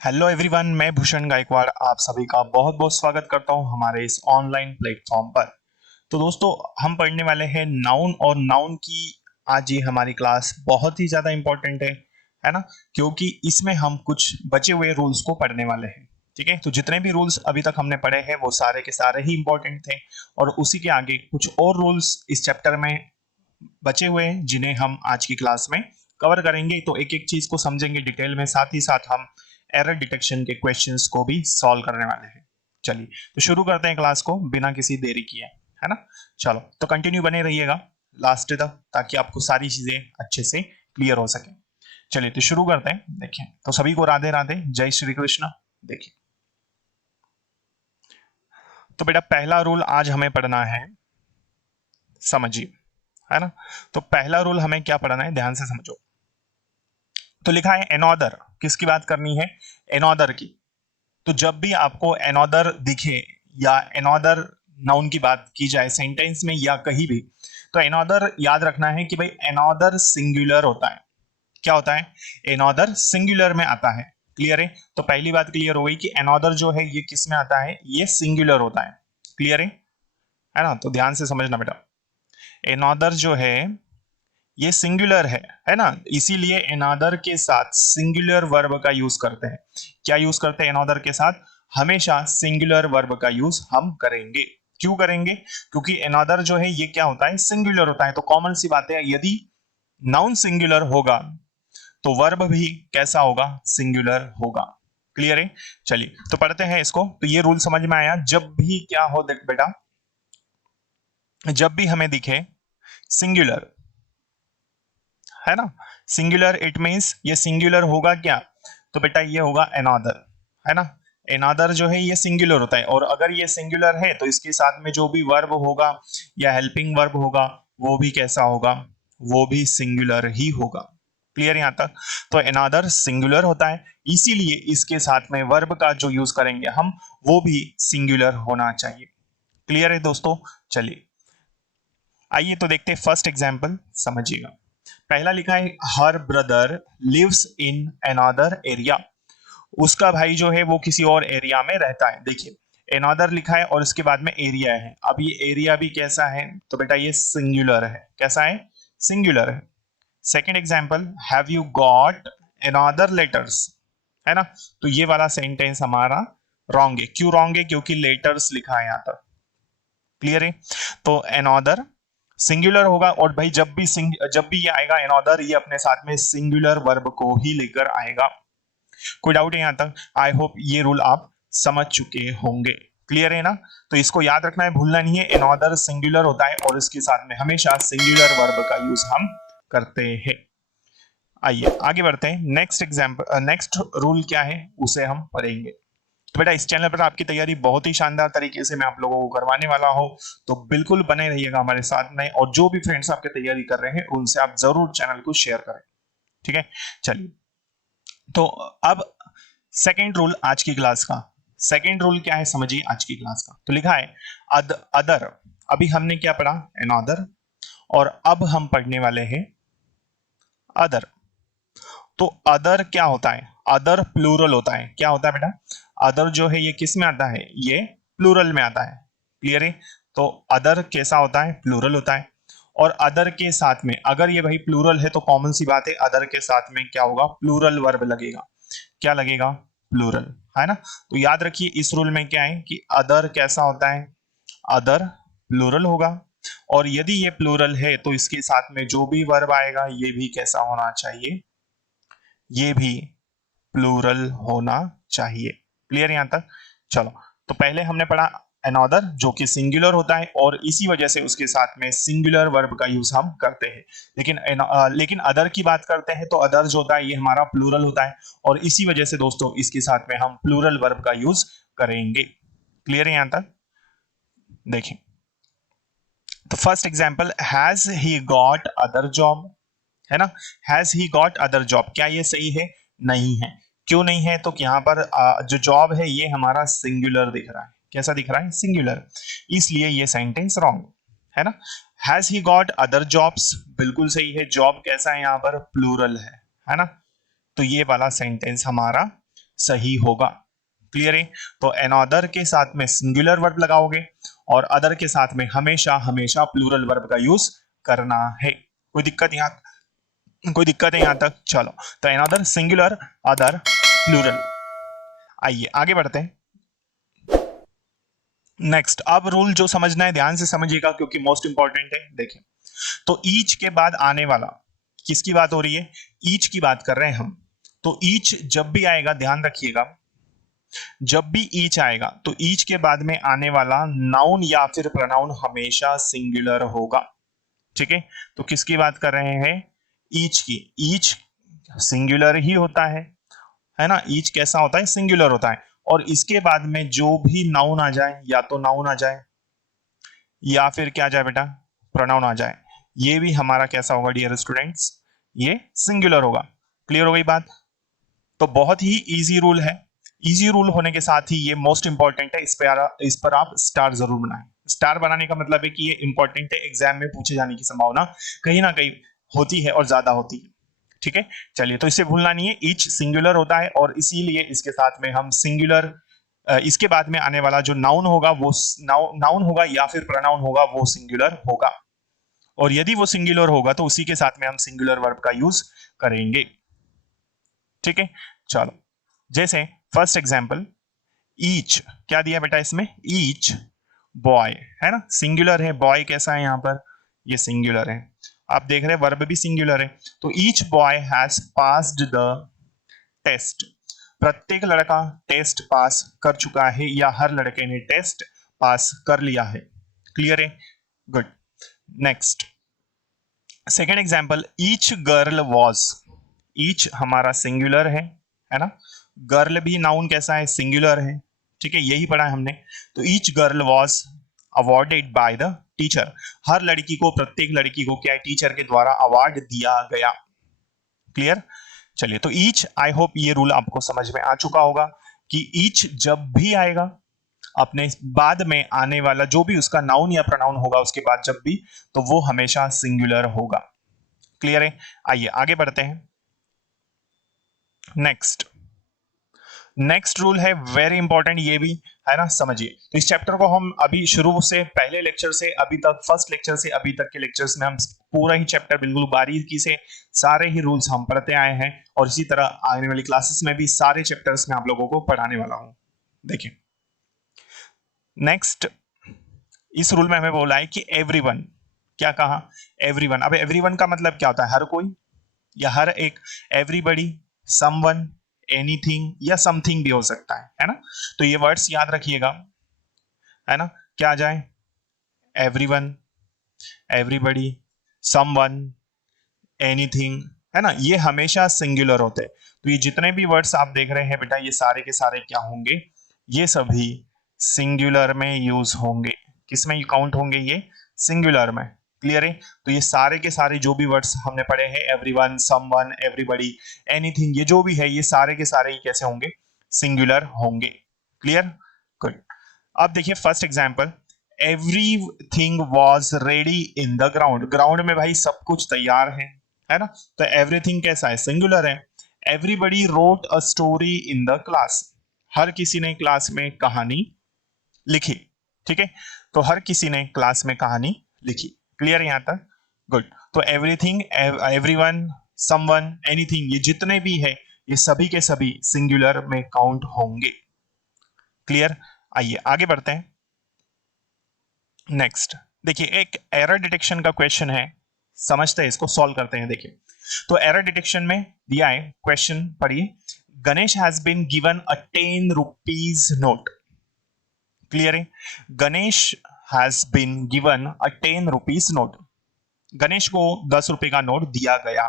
Hello everyone, मैं भूषण गायकवाड़ आप सभी का बहुत बहुत स्वागत करता हूं हमारे इस ऑनलाइन प्लेटफॉर्म पर। तो दोस्तों, हम पढ़ने वाले हैं नाउन और नाउन की। आज ये हमारी क्लास बहुत ही ज़्यादा इंपॉर्टेंट है ना? क्योंकि इसमें हम कुछ बचे हुए रूल्स को पढ़ने वाले हैं। ठीक है, तो जितने भी रूल्स अभी तक हमने पढ़े हैं वो सारे के सारे ही इंपॉर्टेंट थे, और उसी के आगे कुछ और रूल्स इस चैप्टर में बचे हुए हैं जिन्हें हम आज की क्लास में कवर करेंगे। तो एक एक चीज को समझेंगे डिटेल में, साथ ही साथ हम एरर डिटेक्शन के क्वेश्चंस को भी सॉल्व करने वाले हैं। चलिए तो शुरू करते हैं क्लास को बिना किसी देरी किए, है ना? चलो तो कंटिन्यू बने रहिएगा लास्ट तक, ताकि आपको सारी चीजें अच्छे से क्लियर हो सके। चलिए तो शुरू करते हैं। देखिए, तो सभी को राधे राधे, जय श्री कृष्ण। देखिए, तो बेटा पहला रूल आज हमें पढ़ना है, समझिए, है ना? तो पहला रूल हमें क्या पढ़ना है, ध्यान से समझो। तो लिखा है एनॉदर, किसकी बात करनी है? एनॉदर की। तो जब भी आपको एनॉदर दिखे या एनॉदर नाउन की बात की जाए सेंटेंस में या कहीं भी, तो एनॉदर याद रखना है कि भाई एनॉदर सिंगुलर होता है। क्या होता है? एनॉदर सिंगुलर में आता है। क्लियर है? तो पहली बात क्लियर हो गई कि एनॉदर जो है ये किस में आता है, ये सिंगुलर होता है। क्लियर है ना? तो ध्यान से समझना बेटा, एनॉदर जो है ये सिंगुलर है ना? इसीलिए एनादर के साथ सिंगुलर वर्ब का यूज करते हैं। क्या यूज करते हैं एनादर के साथ? हमेशा सिंगुलर वर्ब का यूज हम करेंगे। क्यों करेंगे? क्योंकि एनादर जो है ये क्या होता है, सिंगुलर होता है। तो कॉमन सी बात है, यदि नाउन सिंगुलर होगा तो वर्ब भी कैसा होगा, सिंगुलर होगा। क्लियर है? चलिए तो पढ़ते हैं इसको। तो ये रूल समझ में आया। जब भी क्या हो, देख बेटा, जब भी हमें दिखे सिंगुलर, है ना, सिंगुलर, इट मींस ये सिंगुलर होगा क्या? तो बेटा ये होगा एनादर, है ना? एनादर जो है ये सिंगुलर होता है, और अगर ये सिंगुलर है तो इसके साथ में जो भी वर्ब होगा या हेल्पिंग वर्ब होगा वो भी कैसा होगा, वो भी सिंगुलर ही होगा। क्लियर यहां तक? तो एनादर सिंगुलर होता है, इसीलिए इसके साथ में वर्ब का जो यूज करेंगे हम वो भी सिंगुलर होना चाहिए। क्लियर है दोस्तों? चलिए आइए तो देखते हैं फर्स्ट एग्जाम्पल, समझिएगा। पहला लिखा है her brother lives in another area. उसका भाई जो है वो किसी और एरिया में रहता है। देखिए, अनदर लिखा है और इसके बाद में एरिया है। अब ये एरिया भी कैसा है? तो बेटा ये सिंगुलर है। कैसा है? सिंगुलर है। Second example, have you got another letters, है ना? तो ये वाला सेंटेंस हमारा रॉन्ग है। क्यों रॉन्ग है? क्योंकि लेटर्स लिखा है यहां पर। क्लियर है? तो अनदर सिंगुलर होगा, और भाई जब भी ये आएगा एनॉदर, ये अपने साथ में सिंगुलर वर्ब को ही लेकर आएगा। कोई डाउट है यहां तक? आई होप ये रूल आप समझ चुके होंगे। क्लियर है ना? तो इसको याद रखना है, भूलना नहीं है। एनॉदर सिंगुलर होता है और इसके साथ में हमेशा सिंगुलर वर्ब का यूज हम करते हैं। आइए आगे बढ़ते हैं। नेक्स्ट एग्जाम्पल, नेक्स्ट रूल क्या है उसे हम पढ़ेंगे। तो बेटा इस चैनल पर आपकी तैयारी बहुत ही शानदार तरीके से मैं आप लोगों को करवाने वाला हूं, तो बिल्कुल बने रहिएगा हमारे साथ में। और जो भी फ्रेंड्स आपकी तैयारी कर रहे हैं उनसे आप जरूर चैनल को शेयर करें। ठीक है? चलिए तो अब सेकेंड रूल आज की क्लास का, सेकेंड रूल क्या है समझिए आज की क्लास का। तो लिखा है अदर। अभी हमने क्या पढ़ा? अनदर। और अब हम पढ़ने वाले हैं अदर। तो अदर क्या होता है? अदर प्लूरल होता है। क्या होता है बेटा? अदर जो है ये किस में आता है? ये प्लूरल में आता है। क्लियर है? तो अदर कैसा होता है? प्लूरल होता है। और अदर के साथ में, अगर ये भाई प्लूरल है तो कॉमन सी बात है, अदर के साथ में क्या होगा? प्लूरल वर्ब लगेगा। क्या लगेगा? प्लूरल, है ना? तो याद रखिए इस रूल में क्या है कि अदर कैसा होता है? अदर प्लूरल होगा, और यदि ये प्लूरल है तो इसके साथ में जो भी वर्ब आएगा ये भी कैसा होना चाहिए? ये भी प्लूरल होना चाहिए। क्लियर यहां तक? चलो तो पहले हमने पढ़ा अनदर जो कि सिंगुलर होता है, और इसी वजह से उसके साथ में सिंगुलर वर्ब का यूज हम करते हैं। लेकिन अदर की बात करते हैं तो अदर जो होता है ये हमारा प्लूरल होता है, और इसी वजह से दोस्तों इसके साथ में हम प्लूरल वर्ब का यूज करेंगे। क्लियर है यहां तक? देखें तो first example, has he got other job, है ना? Has he got other job, क्या ये सही है? नहीं है। क्यों नहीं है? तो यहाँ पर जो जॉब है ये हमारा सिंगुलर दिख रहा है। कैसा दिख रहा है? सिंगुलर। इसलिए ये सेंटेंस रॉन्ग है ना? Has he got other jobs बिल्कुल सही है। जॉब कैसा है यहाँ पर? प्लूरल है ना? तो ये वाला सेंटेंस हमारा सही होगा। क्लियर है? तो अनदर के साथ में सिंगुलर वर्ब लगाओगे और अदर के साथ में हमेशा हमेशा प्लूरल वर्ब का यूज करना है। कोई दिक्कत है यहां तक? चलो, तो अनदर सिंगुलर, अदर प्लूरल। आइए आगे बढ़ते हैं। नेक्स्ट, अब रूल जो समझना है ध्यान से समझिएगा क्योंकि मोस्ट इंपॉर्टेंट है। देखिए, तो ईच के बाद आने वाला, किसकी बात हो रही है? ईच की बात कर रहे हैं हम। तो ईच जब भी आएगा, ध्यान रखिएगा, जब भी ईच आएगा तो ईच के बाद में आने वाला नाउन या फिर प्रोनाउन हमेशा सिंगुलर होगा। ठीक है? तो किसकी बात कर रहे हैं? ईच की। ईच सिंगुलर ही होता है ना? ईच कैसा होता है? सिंगुलर होता है। और इसके बाद में जो भी नाउन आ जाए, या तो नाउन आ जाए या फिर क्या आ जाए बेटा? प्रोनाउन आ जाए, ये भी हमारा कैसा होगा डियर स्टूडेंट्स? ये सिंगुलर होगा। क्लियर हो गई बात? तो बहुत ही इजी रूल है। इजी रूल होने के साथ ही ये मोस्ट इंपॉर्टेंट है। इस पर आप स्टार जरूर बनाएं। स्टार बनाने का मतलब है कि ये इंपॉर्टेंट है, एग्जाम में पूछे जाने की संभावना कहीं ना कहीं होती है और ज्यादा होती है। ठीक है? चलिए, तो इसे भूलना नहीं है, ईच सिंगुलर होता है और इसीलिए इसके साथ में हम सिंगुलर, इसके बाद में आने वाला जो नाउन होगा वो नाउन होगा या फिर प्रोनाउन होगा वो सिंगुलर होगा। और यदि वो सिंगुलर होगा तो उसी के साथ में हम सिंगुलर वर्ब का यूज करेंगे। ठीक है? चलो, जैसे फर्स्ट एग्जांपल, ईच क्या दिया बेटा इसमें? ईच बॉय, है ना? सिंगुलर है। बॉय कैसा है यहां पर? ये सिंगुलर है। आप देख रहे हैं वर्ब भी सिंगुलर है। तो each boy has passed the test. प्रत्येक लड़का टेस्ट पास कर चुका है या हर लड़के ने टेस्ट पास कर लिया है। क्लियर है? Good. Next, second example, each girl was. Each हमारा सिंगुलर है ना? गर्ल भी नाउन कैसा है? सिंगुलर है। ठीक है, यही पढ़ा है हमने। तो each girl was awarded by the teacher. हर लड़की को, प्रत्येक लड़की को क्या है? टीचर के द्वारा अवार्ड दिया गया। क्लियर? चलिए, तो ईच, आई होप ये रूल आपको समझ में आ चुका होगा कि ईच जब भी आएगा, अपने बाद में आने वाला जो भी उसका नाउन या प्रोनाउन होगा उसके बाद जब भी, तो वो हमेशा सिंगुलर होगा। क्लियर है? आइए आगे बढ़ते हैं। नेक्स्ट रूल है वेरी इंपॉर्टेंट, ये भी है ना, समझिए। तो इस चैप्टर को हम अभी शुरू से, पहले लेक्चर से अभी तक, फर्स्ट लेक्चर से अभी तक के लेक्चर्स में हम पूरा ही चैप्टर बिल्कुल बारीकी से सारे ही रूल्स हम पढ़ते आए हैं और इसी तरह आने वाली क्लासेस में भी सारे चैप्टर्स में आप लोगों को पढ़ाने वाला हूं। देखिए, नेक्स्ट, इस रूल में हमें बोला है कि एवरीवन, क्या कहा? एवरीवन। अब एवरीवन का मतलब क्या होता है? हर कोई या हर एक, एवरीबडी, समवन, एनीथिंग या समथिंग भी हो सकता है ना? तो ये वर्ड्स याद रखिएगा, है ना? क्या आ जाए? एवरीवन, एवरीबडी, समवन, एनीथिंग, है ना? ये हमेशा सिंगुलर होते हैं। तो ये जितने भी वर्ड्स आप देख रहे हैं बेटा, ये सारे के सारे क्या होंगे? ये सभी सिंगुलर में यूज होंगे। किस में काउंट होंगे? ये सिंगुलर में। क्लियर है? तो ये सारे के सारे जो भी वर्ड्स हमने पढ़े हैं, एवरीवन, समवन, एवरीबॉडी, एनीथिंग, ये जो भी है, ये सारे के सारे ही कैसे होंगे? सिंगुलर होंगे। क्लियर? गुड। अब देखिए first example, everything was ready in the ground. Ground में भाई सब कुछ तैयार है ना? तो एवरीथिंग कैसा है? सिंगुलर है। Everybody wrote a story in the class. हर किसी ने क्लास में कहानी लिखी। ठीक है? तो हर किसी ने क्लास में कहानी लिखी। क्लियर है यहां तक? गुड। तो एवरीथिंग, एवरीवन, समवन, एनीथिंग, ये जितने भी है ये सभी के सभी सिंगुलर में काउंट होंगे। क्लियर? आइए आगे बढ़ते हैं। नेक्स्ट, देखिए एक एरर डिटेक्शन का क्वेश्चन है, समझते हैं इसको, सॉल्व करते हैं। देखिए, तो एरर डिटेक्शन में दिया है क्वेश्चन, पढ़िए। Ganesh has been given a 10 rupees note. Clear है? Ganesh has been given a 10 rupees note. Ganesh को 10 रुपए का नोट दिया गया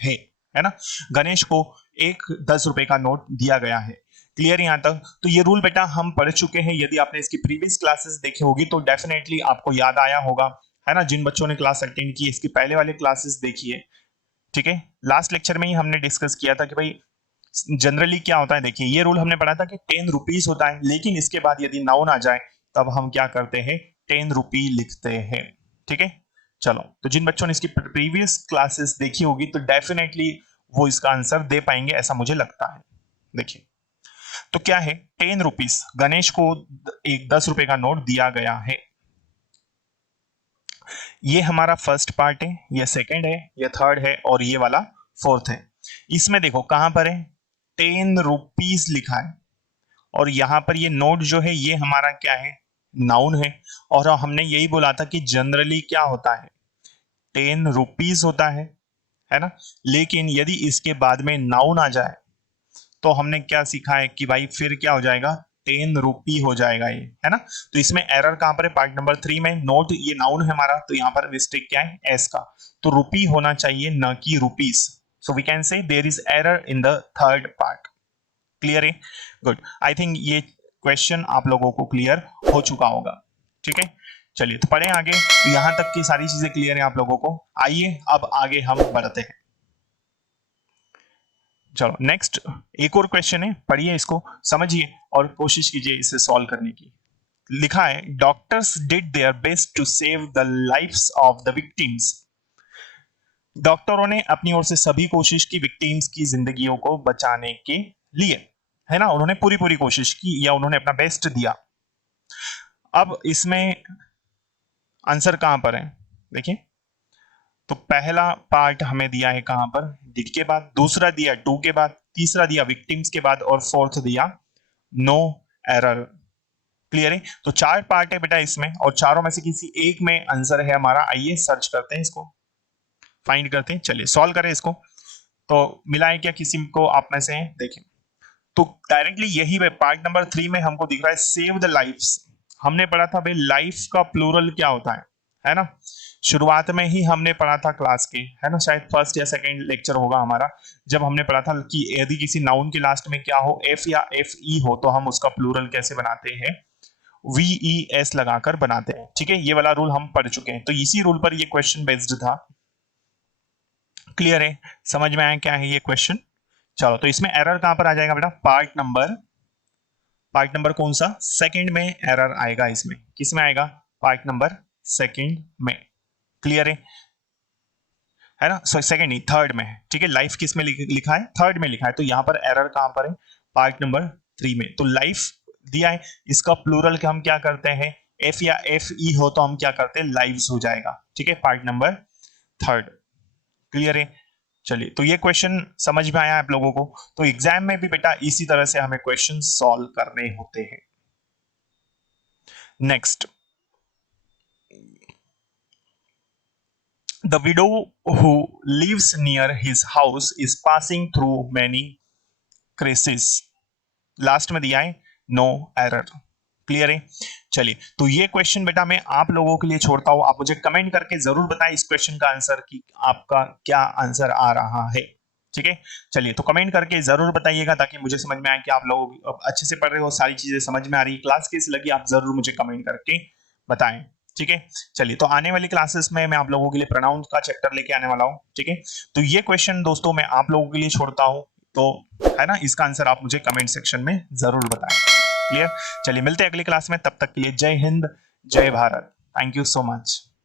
है ना? गणेश को एक 10 रुपए का नोट दिया गया है। क्लियर यहां तक? तो ये रूल बेटा हम पढ़ चुके हैं। यदि आपने इसकी प्रीवियस क्लासेस देखी होगी तो डेफिनेटली आपको याद आया होगा, है ना? जिन बच्चों ने क्लास अटेंड की, इसकी पहले वाले क्लासेस देखिए। ठीक है? लास्ट लेक्चर में ही हमने डिस्कस किया था कि भाई जनरली क्या होता है। देखिए, ये रूल हमने पढ़ा था कि 10 रुपीज होता है, लेकिन इसके बाद यदि नाउन आ जाए तब हम क्या करते हैं? 10 रुपी लिखते हैं। ठीक है? चलो, तो जिन बच्चों ने इसकी प्रीवियस क्लासेस देखी होगी तो डेफिनेटली वो इसका आंसर दे पाएंगे, ऐसा मुझे लगता है। देखिए, तो क्या है 10 रुपीज, गणेश को एक 10 रुपए का नोट दिया गया है। ये हमारा फर्स्ट पार्ट है, ये सेकंड है, ये थर्ड है और ये वाला फोर्थ है। इसमें देखो कहां पर है 10 रुपीज लिखा है और यहां पर ये नोट जो है ये हमारा क्या है नाउन है, और हमने यही बोला था कि जनरली क्या होता है 10 रुपीज होता है ना। लेकिन यदि इसके बाद में नाउन आ जाए तो हमने क्या सीखा है कि भाई फिर क्या हो जाएगा 10 रुपी हो जाएगा ये, है ना। तो इसमें एरर कहां पर है पार्ट नंबर 3 में, नोट ये नाउन है हमारा तो यहां पर मिस्टेक क्या है एस का, तो रुपी होना चाहिए न कि rupees. So we can say there is error in the third part. Clear है, गुड। आई थिंक ये क्वेश्चन आप लोगों को क्लियर हो चुका होगा, ठीक है। चलिए तो पढ़ें आगे, तो यहां तक की सारी चीजें क्लियर है आप लोगों को। आइए अब आगे हम बढ़ते हैं। चलो नेक्स्ट एक और क्वेश्चन है, पढ़िए इसको, समझिए और कोशिश कीजिए इसे सॉल्व करने की। लिखा है doctors did their best to save the lives of the victims. डॉक्टरों ने अपनी ओर से सभी कोशिश की विक्टिम्स की जिंदगियों को बचाने के लिए, है ना, उन्होंने पूरी पूरी कोशिश की या उन्होंने अपना बेस्ट दिया। अब इसमें आंसर कहां पर है देखिए, तो पहला पार्ट हमें दिया है कहां पर डिड के बाद, दूसरा दिया टू के बाद, तीसरा दिया विक्टिम्स के बाद और फोर्थ दिया नो एरर। क्लियर है, तो 4 पार्ट है बेटा इसमें और चारों में से किसी एक में आंसर है हमारा। आइए सर्च करते हैं इसको, फाइंड करते हैं, चलिए सॉल्व करें इसको। तो मिला है क्या किसी को आप में से, देखें तो डायरेक्टली यही है पार्ट नंबर 3 में हमको दिख रहा है सेव द लाइफ्स। हमने पढ़ा था भाई लाइफ का प्लूरल क्या होता है ना, शुरुआत में ही हमने पढ़ा था क्लास के, है ना, शायद फर्स्ट या सेकंड लेक्चर होगा हमारा, जब हमने पढ़ा था कि यदि किसी नाउन के लास्ट में क्या हो एफ या एफ ई हो तो हम उसका प्लूरल कैसे बनाते हैं, VES लगाकर बनाते हैं, ठीक है। ये वाला रूल हम पढ़ चुके हैं, तो इसी रूल पर ये क्वेश्चन बेस्ड था। क्लियर है, समझ में आया क्या है ये क्वेश्चन। चलो तो इसमें एरर कहां पर आ जाएगा बेटा, पार्ट नंबर कौन सा, सेकंड में एरर आएगा। इसमें किस में आएगा, पार्ट नंबर सेकंड में। क्लियर है ना, सो सेकंड नहीं थर्ड में है, ठीक है। लाइफ किस में लिखा है, थर्ड में लिखा है, तो यहां पर एरर कहां पर है, पार्ट नंबर 3 में। तो लाइफ दिया है, इसका प्लूरल हम क्या करते हैं, एफ या एफ ई हो तो हम क्या करते हैं लाइव्स हो जाएगा, ठीक है, पार्ट नंबर थर्ड। क्लियर है, चलिए तो ये क्वेश्चन समझ में आया आप लोगों को। तो एग्जाम में भी बेटा इसी तरह से हमें क्वेश्चन सॉल्व करने होते हैं। Next, the widow who lives near his house is passing through many crises। Last में दिया है नो एरर। क्लियर है, चलिए तो ये क्वेश्चन बेटा मैं आप लोगों के लिए छोड़ता हूं, आप मुझे कमेंट करके जरूर बताएं इस क्वेश्चन का आंसर कि आपका क्या आंसर आ रहा है, ठीक है। चलिए तो कमेंट करके जरूर बताइएगा ताकि मुझे समझ में आए कि आप लोग अच्छे से पढ़ रहे हो, सारी चीजें समझ में आ रही है, क्लास कैसी लगी आप जरूर मुझे कमेंट करके बताएं, ठीक है। चलिए तो आने वाली क्लासेस में मैं आप लोगों के लिए प्रोनाउंस का चैप्टर लेके आने वाला हूं, ठीक है। तो ये क्वेश्चन दोस्तों मैं आप लोगों के लिए छोड़ता हूं, तो है ना, इसका आंसर आप मुझे कमेंट सेक्शन में जरूर बताएं। क्लियर, चलिए मिलते हैं अगली क्लास में, तब तक के लिए जय हिंद जय Bharat, thank you so much.